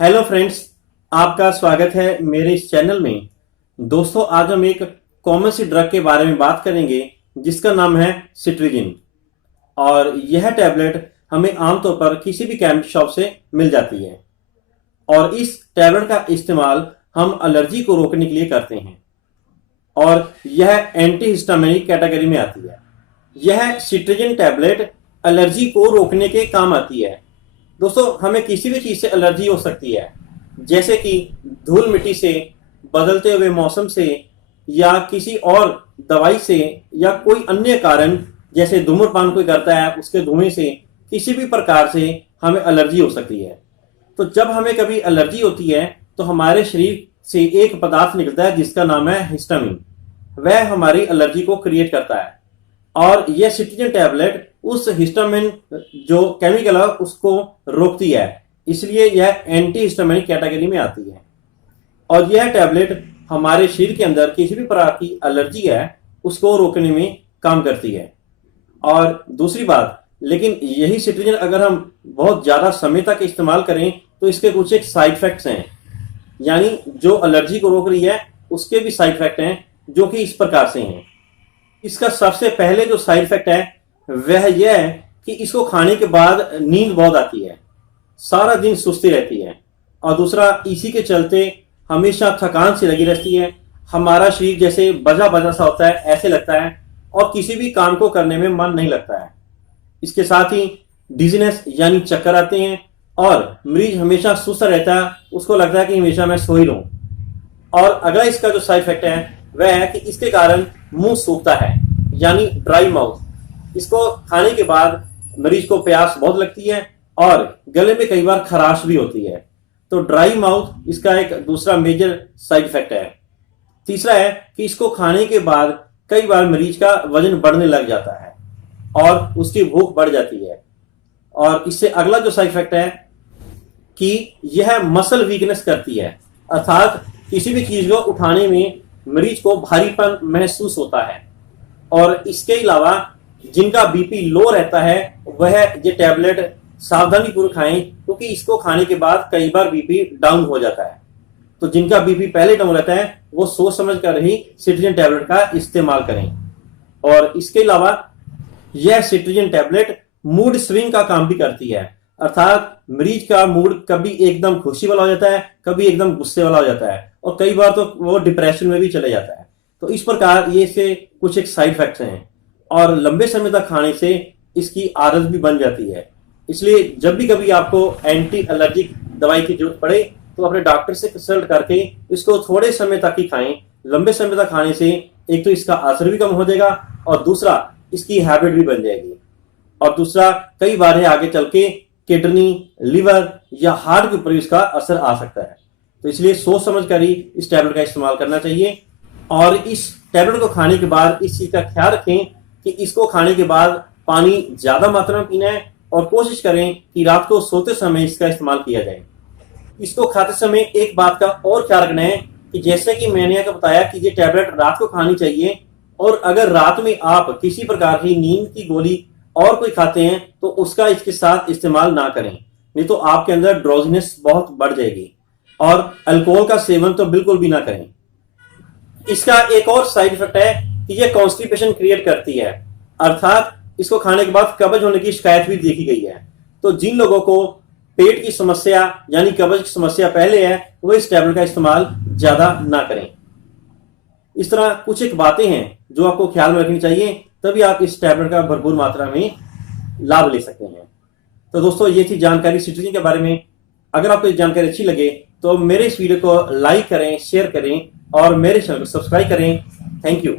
Hello friends, आपका स्वागत है मेरे इस चैनल में। दोस्तों, आज हम एक कॉमन सी ड्रग के बारे में बात करेंगे जिसका नाम है सिट्रीजिन। और यह टैबलेट हमें आमतौर पर किसी भी केमिस्ट शॉप से मिल जाती है और इस टैबलेट का इस्तेमाल हम एलर्जी को रोकने के लिए करते हैं और यह एंटी हिस्टामिनिक कैटेगरी में आती है। यह सिट्रीजिन टैबलेट एलर्जी को रोकने के काम आती है। दोस्तों, हमें किसी भी चीज से एलर्जी हो सकती है, जैसे कि धूल मिट्टी से, बदलते हुए मौसम से, या किसी और दवाई से, या कोई अन्य कारण जैसे धूम्रपान कोई करता है उसके धुएं से, किसी भी प्रकार से हमें एलर्जी हो सकती है। तो जब हमें कभी एलर्जी होती है तो हमारे शरीर से एक पदार्थ निकलता है जिसका नाम है हिस्टामिन। वह हमारी एलर्जी को क्रिएट करता है और यह सिट्रीजिन टैबलेट उस हिस्टामिन जो केमिकल है उसको रोकती है, इसलिए यह एंटी हिस्टामिनिक कैटेगरी में आती है। और यह टैबलेट हमारे शरीर के अंदर किसी भी प्रकार की एलर्जी है उसको रोकने में काम करती है। और दूसरी बात, लेकिन यही सिट्रीजिन अगर हम बहुत ज्यादा समय तक इस्तेमाल करें तो इसके कुछ एक साइड इफेक्ट्स हैं, यानी जो एलर्जी को रोक रही है उसके भी साइड इफेक्ट हैं, जो कि इस प्रकार से हैं। इसका सबसे पहले जो साइड इफेक्ट है वह यह है कि इसको खाने के बाद नींद बहुत आती है, सारा दिन सुस्ती रहती है। और दूसरा, इसी के चलते हमेशा थकान सी लगी रहती है, हमारा शरीर जैसे बजा बजा सा होता है ऐसे लगता है और किसी भी काम को करने में मन नहीं लगता है। इसके साथ ही डिजीनेस यानी चक्कर आते हैं और मरीज हमेशा सुस्त रहता है, उसको लगता है कि हमेशा मैं सो ही रहूं। और अगला इसका जो साइड इफेक्ट है वह है कि इसके कारण मुंह सूखता है, यानी ड्राई माउथ। इसको खाने के बाद मरीज को प्यास बहुत लगती है और गले में कई बार खराश भी होती है। तो ड्राई माउथ इसका एक दूसरा मेजर साइड इफेक्ट है। तीसरा है कि इसको खाने के बाद कई बार मरीज का वजन बढ़ने लग जाता है और उसकी भूख बढ़ जाती है। और इससे अगला जो साइड इफेक्ट है कि यह मसल वीकनेस करती है, अर्थात किसी भी चीज को उठाने में मरीज को भारीपन महसूस होता है। और इसके अलावा जिनका बीपी लो रहता है वह ये टैबलेट सावधानी पूर्वक खाएं, क्योंकि इसको खाने के बाद कई बार बीपी डाउन हो जाता है। तो जिनका बीपी पहले डाउन रहता है वो सोच समझ कर ही सिट्रीजिन टैबलेट का इस्तेमाल करें। और इसके अलावा यह सिट्रीजिन टैबलेट मूड स्विंग का काम भी करती है, अर्थात मरीज का मूड कभी एकदम खुशी वाला हो जाता है, कभी एकदम गुस्से वाला हो जाता है और कई बार तो वो डिप्रेशन में भी चले जाता है। तो इस प्रकार ये से कुछ एक साइड इफेक्ट्स हैं और लंबे समय तक खाने से इसकी आदत भी बन जाती है। इसलिए जब भी कभी आपको एंटी एलर्जिक दवाई की जरूरत पड़े तो अपने डॉक्टर से कंसल्ट करके इसको थोड़े समय तक ही खाएं। लंबे समय तक खाने से एक तो इसका असर भी कम हो जाएगा और दूसरा इसकी हैबिट भी बन जाएगी। और दूसरा, कई बार है आगे चल के किडनी, लिवर या हार्ट के ऊपर इसका असर आ सकता है। तो इसलिए सोच समझ कर ही इस टैबलेट का इस्तेमाल करना चाहिए। और इस टैबलेट को खाने के बाद इस चीज का ख्याल रखें कि इसको खाने के बाद पानी ज्यादा मात्रा में पीना है और कोशिश करें कि रात को सोते समय इसका इस्तेमाल किया जाए। इसको खाते समय एक बात का और ख्याल रखना है कि जैसे कि मैंने आपको बताया कि ये टैबलेट रात को खानी चाहिए, और अगर रात में आप किसी प्रकार की नींद की गोली और कोई खाते हैं तो उसका इसके साथ इस्तेमाल ना करें, नहीं तो आपके अंदर ड्रोजीनेस बहुत बढ़ जाएगी। और अल्कोहल का सेवन तो बिल्कुल भी ना करें। इसका एक और साइड इफेक्ट है कि यह कॉन्स्टिपेशन क्रिएट करती है, अर्थात इसको खाने के बाद कब्ज होने की शिकायत भी देखी गई है। तो जिन लोगों को पेट की समस्या यानी कब्ज की समस्या पहले है वो इस टैबलेट का इस्तेमाल ज्यादा ना करें। इस तरह कुछ एक बातें हैं जो आपको ख्याल में रखनी चाहिए, तभी आप इस टैबलेट का भरपूर मात्रा में लाभ ले सकते हैं। तो दोस्तों, ये थी जानकारी सिट्रीजिन के बारे में। अगर आपको ये जानकारी अच्छी लगे तो मेरे इस वीडियो को लाइक करें, शेयर करें और मेरे चैनल को सब्सक्राइब करें। Thank you.